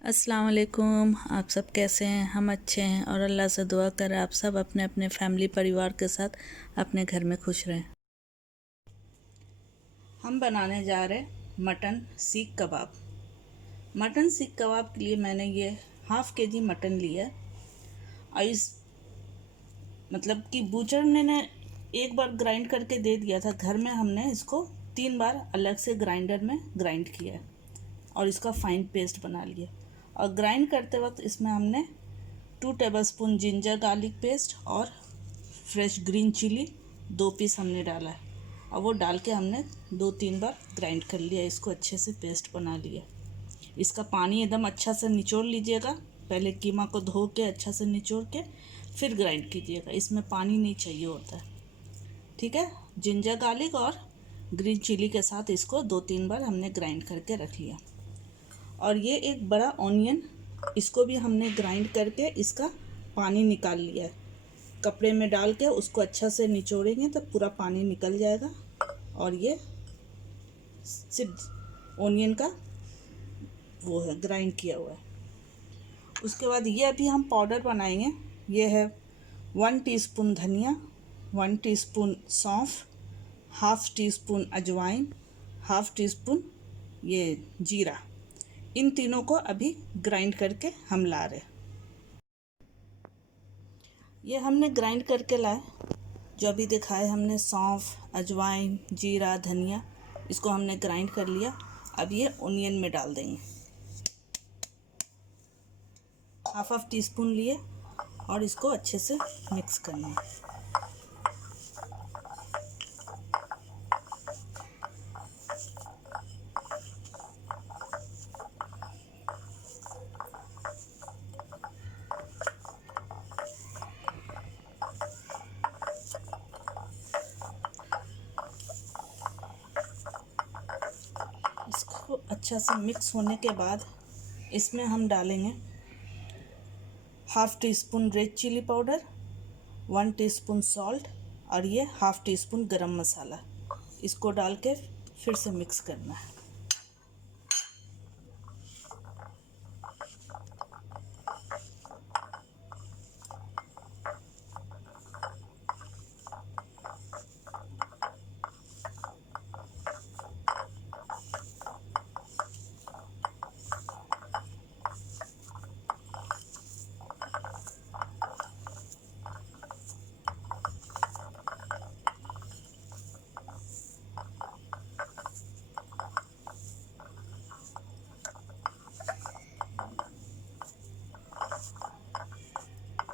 अस्सलाम वालेकुम। आप सब कैसे हैं? हम अच्छे हैं और अल्लाह से दुआ कर आप सब अपने अपने फैमिली परिवार के साथ अपने घर में खुश रहें। हम बनाने जा रहे हैं मटन सीख कबाब। मटन सीख कबाब के लिए मैंने ये हाफ़ केजी मटन लिया है और इस मतलब कि बूचर ने एक बार ग्राइंड करके दे दिया था। घर में हमने इसको 3 बार अलग से ग्राइंडर में ग्राइंड किया है और इसका फाइन पेस्ट बना लिया। और ग्राइंड करते वक्त इसमें हमने 2 टेबलस्पून जिंजर गार्लिक पेस्ट और फ्रेश ग्रीन चिली 2 पीस हमने डाला है और वो डाल के हमने 2-3 बार ग्राइंड कर लिया। इसको अच्छे से पेस्ट बना लिया। इसका पानी एकदम अच्छा से निचोड़ लीजिएगा। पहले कीमा को धो के अच्छा से निचोड़ के फिर ग्राइंड कीजिएगा। इसमें पानी नहीं चाहिए होता है, ठीक है। जिंजर गार्लिक और ग्रीन चिली के साथ इसको 2-3 बार हमने ग्राइंड करके रख लिया। और ये एक बड़ा ऑनियन, इसको भी हमने ग्राइंड करके इसका पानी निकाल लिया है। कपड़े में डाल के उसको अच्छा से निचोड़ेंगे तो पूरा पानी निकल जाएगा। और ये सिर्फ ऑनियन का वो है, ग्राइंड किया हुआ है। उसके बाद ये अभी हम पाउडर बनाएंगे। ये है 1 टीस्पून धनिया, 1 टीस्पून सौंफ, हाफ़ टी स्पून अजवाइन, हाफ़ टी स्पून ये जीरा। इन तीनों को अभी ग्राइंड करके हम ला रहे। ये हमने ग्राइंड करके लाए, जो अभी दिखाए हमने सौंफ, अजवाइन, जीरा, धनिया, इसको हमने ग्राइंड कर लिया। अब ये ओनियन में डाल देंगे। हाफ टी स्पून लिए और इसको अच्छे से मिक्स करना है। इसको अच्छा से मिक्स होने के बाद इसमें हम डालेंगे half teaspoon red chilli powder, 1 teaspoon salt और ये हाफ़ टी स्पून गरम मसाला। इसको डाल के फिर से मिक्स करना है।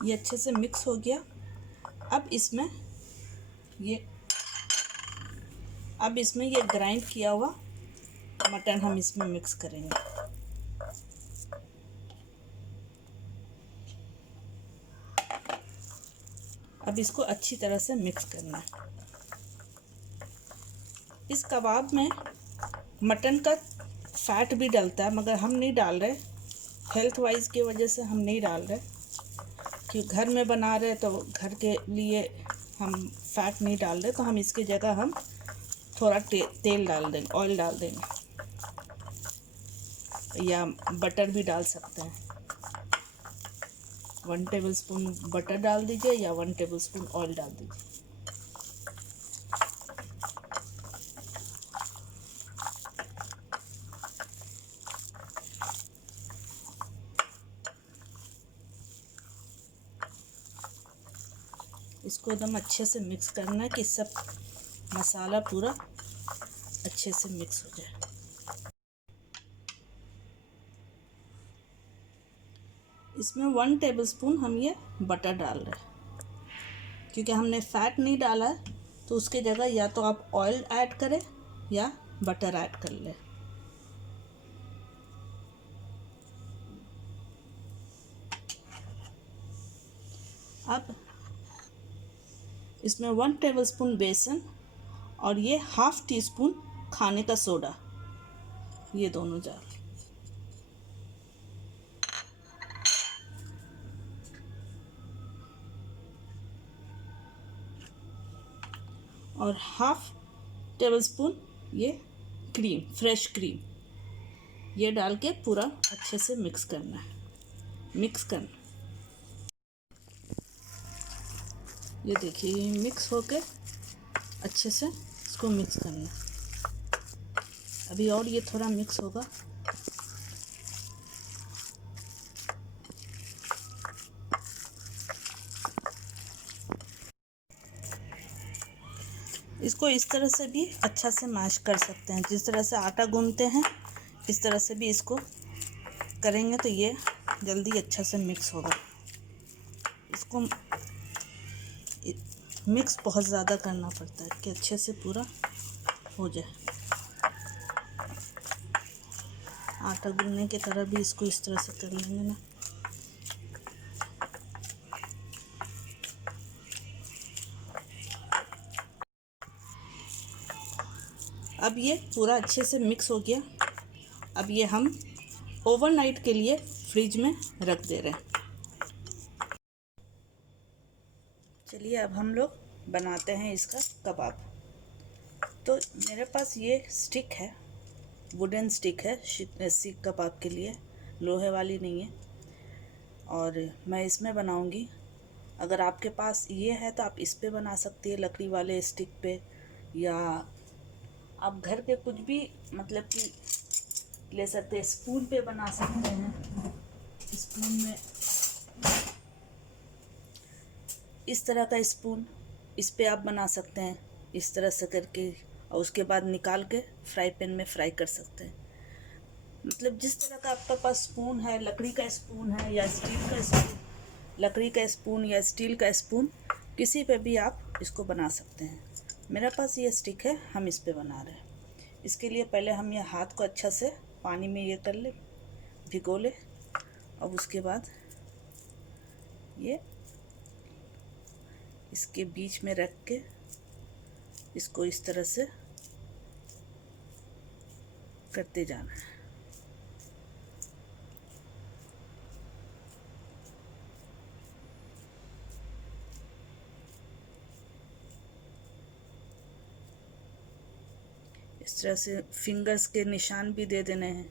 ये अच्छे से मिक्स हो गया। अब इसमें ये ग्राइंड किया हुआ मटन हम इसमें मिक्स करेंगे। अब इसको अच्छी तरह से मिक्स करना है। इस कबाब में मटन का फैट भी डलता है, मगर हम नहीं डाल रहे। हेल्थ वाइज की वजह से हम नहीं डाल रहे, कि घर में बना रहे तो घर के लिए हम फैट नहीं डाल रहे। तो हम इसकी जगह हम थोड़ा तेल डाल देंगे, ऑयल डाल देंगे, या बटर भी डाल सकते हैं। 1 टेबलस्पून बटर डाल दीजिए या 1 टेबलस्पून ऑयल डाल दीजिए। इसको एकदम अच्छे से मिक्स करना है कि सब मसाला पूरा अच्छे से मिक्स हो जाए। इसमें 1 टेबलस्पून हम ये बटर डाल रहे हैं, क्योंकि हमने फैट नहीं डाला है। तो उसके जगह या तो आप ऑयल ऐड करें या बटर ऐड कर लें। अब इसमें 1 टेबलस्पून बेसन और ये हाफ़ टी स्पून खाने का सोडा, ये दोनों डाल, और हाफ़ टेबलस्पून ये क्रीम, फ्रेश क्रीम, ये डाल के पूरा अच्छे से मिक्स करना है। मिक्स करना, ये देखिए मिक्स होके अच्छे से इसको मिक्स करना। अभी और ये थोड़ा मिक्स होगा। इसको इस तरह से भी अच्छा से मैश कर सकते हैं, जिस तरह से आटा गूंथते हैं इस तरह से भी इसको करेंगे तो ये जल्दी अच्छा से मिक्स होगा। इसको मिक्स बहुत ज़्यादा करना पड़ता है कि अच्छे से पूरा हो जाए। आटा गूंथने की तरह भी इसको इस तरह से कर लेंगे ना। अब ये पूरा अच्छे से मिक्स हो गया। अब ये हम ओवरनाइट के लिए फ्रिज में रख दे रहे हैं। चलिए अब हम लोग बनाते हैं इसका कबाब। तो मेरे पास ये स्टिक है, वुडन स्टिक है सीख कबाब के लिए, लोहे वाली नहीं है। और मैं इसमें बनाऊंगी। अगर आपके पास ये है तो आप इस पे बना सकती है, लकड़ी वाले स्टिक पे, या आप घर पे कुछ भी मतलब कि ले सकते हैं। स्पून पे बना सकते हैं। स्पून में इस तरह का स्पून, इस पे आप बना सकते हैं इस तरह से करके, और उसके बाद निकाल के फ्राई पैन में फ्राई कर सकते हैं। मतलब जिस तरह का आपके पास स्पून है, लकड़ी का स्पून है या स्टील का स्पून, लकड़ी का स्पून या स्टील का स्पून, किसी पे भी आप इसको बना सकते हैं। मेरे पास ये स्टिक है, हम इस पे बना रहे हैं। इसके लिए पहले हम ये हाथ को अच्छा से पानी में ये कर ले, भिगो ले, और उसके बाद ये इसके बीच में रख के इसको इस तरह से करते जाना है। इस तरह से फिंगर्स के निशान भी दे देने हैं।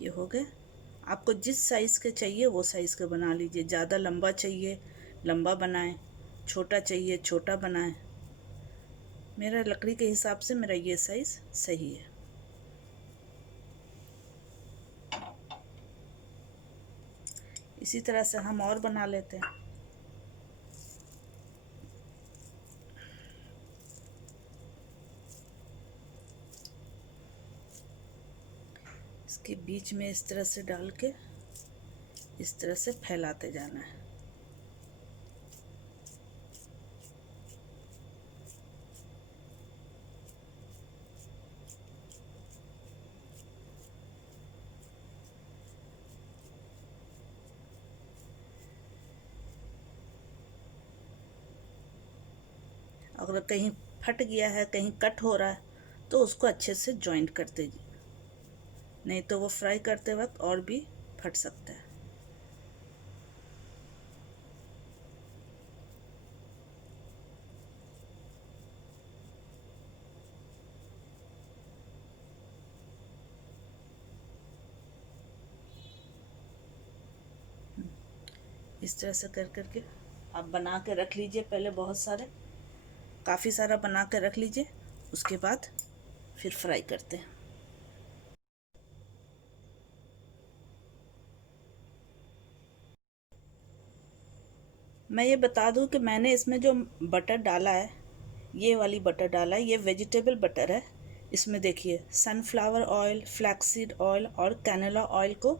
ये हो गए। आपको जिस साइज़ के चाहिए वो साइज़ का बना लीजिए। ज़्यादा लंबा चाहिए लंबा बनाएं, छोटा चाहिए छोटा बनाएं। मेरा लकड़ी के हिसाब से मेरा ये साइज़ सही है। इसी तरह से हम और बना लेते हैं। इसके बीच में इस तरह से डाल के इस तरह से फैलाते जाना है। अगर कहीं फट गया है, कहीं कट हो रहा है, तो उसको अच्छे से जॉइंट कर दीजिए, नहीं तो वो फ्राई करते वक्त और भी फट सकता है। इस तरह से कर करके आप बना के रख लीजिए। पहले बहुत सारे, काफ़ी सारा बना के रख लीजिए, उसके बाद फिर फ्राई करते हैं। मैं ये बता दूं कि मैंने इसमें जो बटर डाला है, ये वाली बटर डाला है, ये वेजिटेबल बटर है। इसमें देखिए सनफ्लावर ऑयल, फ्लैक्सीड ऑयल और कैनेला ऑयल को,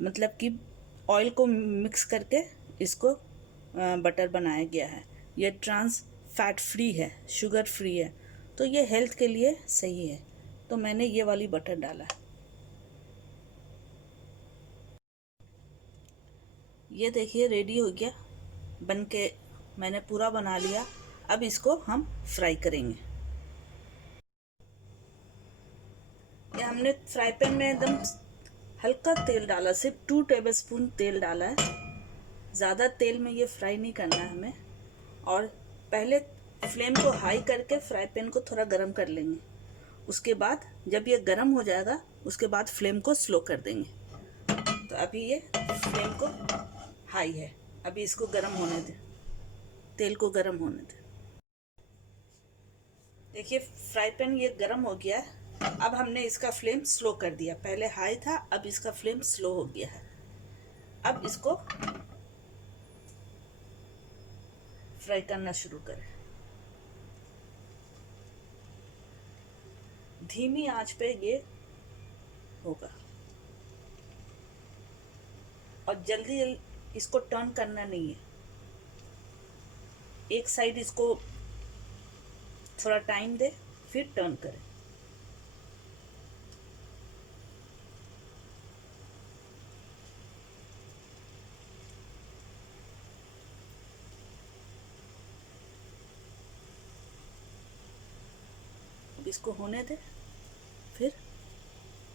मतलब कि ऑयल को मिक्स करके इसको बटर बनाया गया है। ये ट्रांस फैट फ्री है, शुगर फ्री है, तो ये हेल्थ के लिए सही है। तो मैंने ये वाली बटर डाला है। ये देखिए रेडी हो गया बन के, मैंने पूरा बना लिया। अब इसको हम फ्राई करेंगे। ये हमने फ्राई पैन में एकदम हल्का तेल डाला, सिर्फ 2 टेबलस्पून तेल डाला है। ज़्यादा तेल में ये फ्राई नहीं करना है हमें, और पहले फ्लेम को हाई करके फ्राई पैन को थोड़ा गर्म कर लेंगे। उसके बाद जब ये गर्म हो जाएगा उसके बाद फ्लेम को स्लो कर देंगे। तो अभी ये फ्लेम को हाई है, अभी इसको गर्म होने दें, तेल को गर्म होने दें। देखिए फ्राई पैन ये गर्म हो गया है। अब हमने इसका फ्लेम स्लो कर दिया, पहले हाई था अब इसका फ्लेम स्लो हो गया है। अब इसको फ्राई करना शुरू करें। धीमी आंच पे ये होगा और जल्दी इसको टर्न करना नहीं है। एक साइड इसको थोड़ा टाइम दे फिर टर्न करें। अब इसको होने दे फिर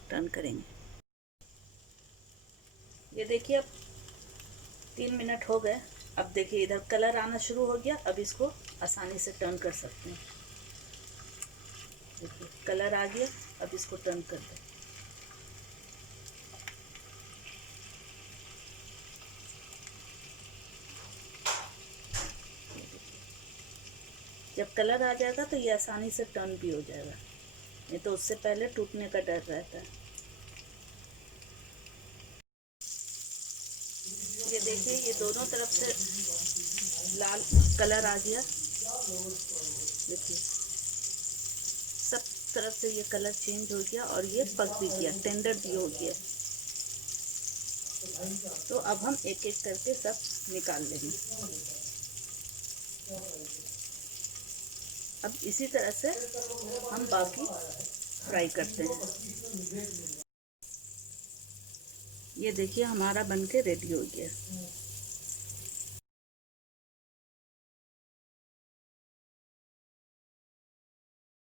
टर्न करेंगे। ये देखिए अब 3 मिनट हो गए। अब देखिए इधर कलर आना शुरू हो गया। अब इसको आसानी से टर्न कर सकते हैं। देखिए कलर आ गया, अब इसको टर्न कर दें। जब कलर आ जाएगा तो ये आसानी से टर्न भी हो जाएगा, नहीं तो उससे पहले टूटने का डर रहता है। ये देखिए ये दोनों तरफ से लाल कलर आ गया। देखिए सब तरफ से ये कलर चेंज हो गया और ये पक भी गया, टेंडर भी हो गया। तो अब हम एक एक करके सब निकाल लेंगे। अब इसी तरह से हम बाकी फ्राई करते हैं। ये देखिए हमारा बनके रेडी हो गया।